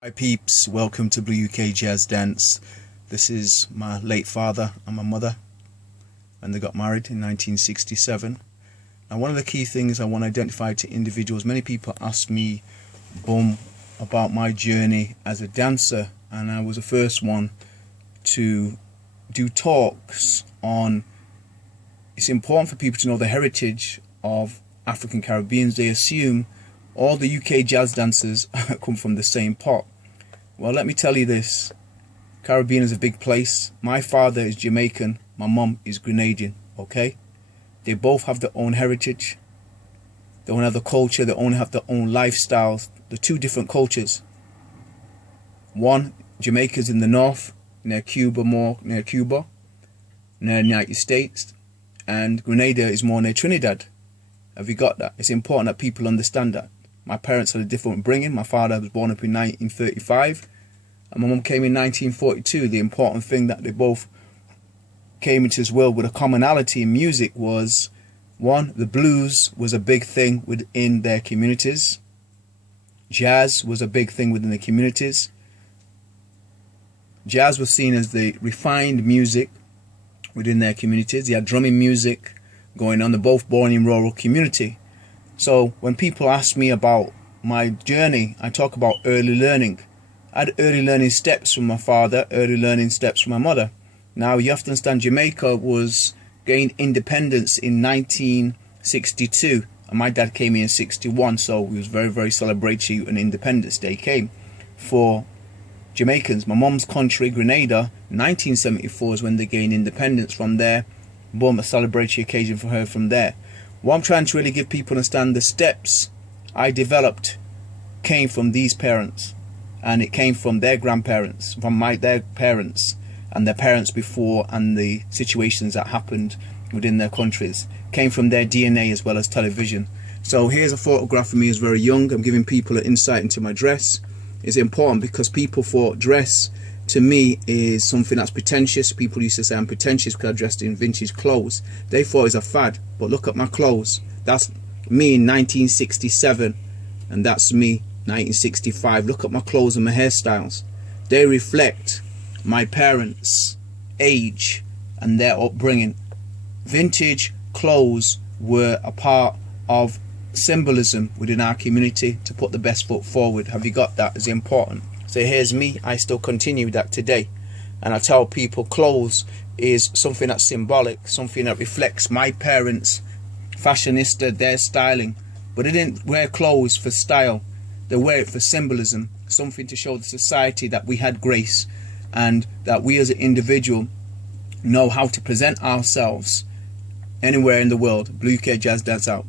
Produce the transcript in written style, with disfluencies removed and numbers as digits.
Hi peeps, welcome to Blue UK Jazz Dance. This is my late father and my mother when they got married in 1967. Now one of the key things I want to identify to individuals, many people ask me about my journey as a dancer, and I was the first one to do talks on it's important for people to know the heritage of African Caribbeans. They assume all the UK jazz dancers come from the same pot. Well, let me tell you this. Caribbean is a big place. My father is Jamaican, my mum is Grenadian, okay? They both have their own heritage. They own have the culture, they only have their own lifestyles. They're two different cultures. One, Jamaica's in the north, near Cuba, near the United States. And Grenada is more near Trinidad. Have you got that? It's important that people understand that. My parents had a different upbringing. My father was born up in 1935 and my mum came in 1942. The important thing that they both came into this world with a commonality in music was, one, the blues was a big thing within their communities. Jazz was a big thing within the communities. Jazz was seen as the refined music within their communities. They had drumming music going on. They're both born in rural community. So when people ask me about my journey, I talk about early learning. I had early learning steps from my father, early learning steps from my mother. Now you have to understand, Jamaica was gained independence in 1962 and my dad came in 61, so we was very celebratory when Independence Day came for Jamaicans. My mom's country, Grenada, 1974 is when they gained independence. From there, boom, a celebratory occasion for her from there. What I'm trying to really give people understand, the steps I developed came from these parents, and it came from their grandparents, from their parents and their parents before, and the situations that happened within their countries came from their DNA as well as television. So here's a photograph of me as very young. I'm giving people an insight into my dress. It's important because people thought dress to me is something that's pretentious. People used to say I'm pretentious because I dressed in vintage clothes. They thought it was a fad, but look at my clothes. That's me in 1967 and that's me 1965. Look at my clothes and my hairstyles. They reflect my parents' age and their upbringing. Vintage clothes were a part of symbolism within our community to put the best foot forward. Have you got that? It's important. So here's me. I still continue that today, and I tell people clothes is something that's symbolic, something that reflects my parents' fashionista, their styling. But they didn't wear clothes for style, they wear it for symbolism, something to show the society that we had grace and that we as an individual know how to present ourselves anywhere in the world. Blue UK Jazz Dance out.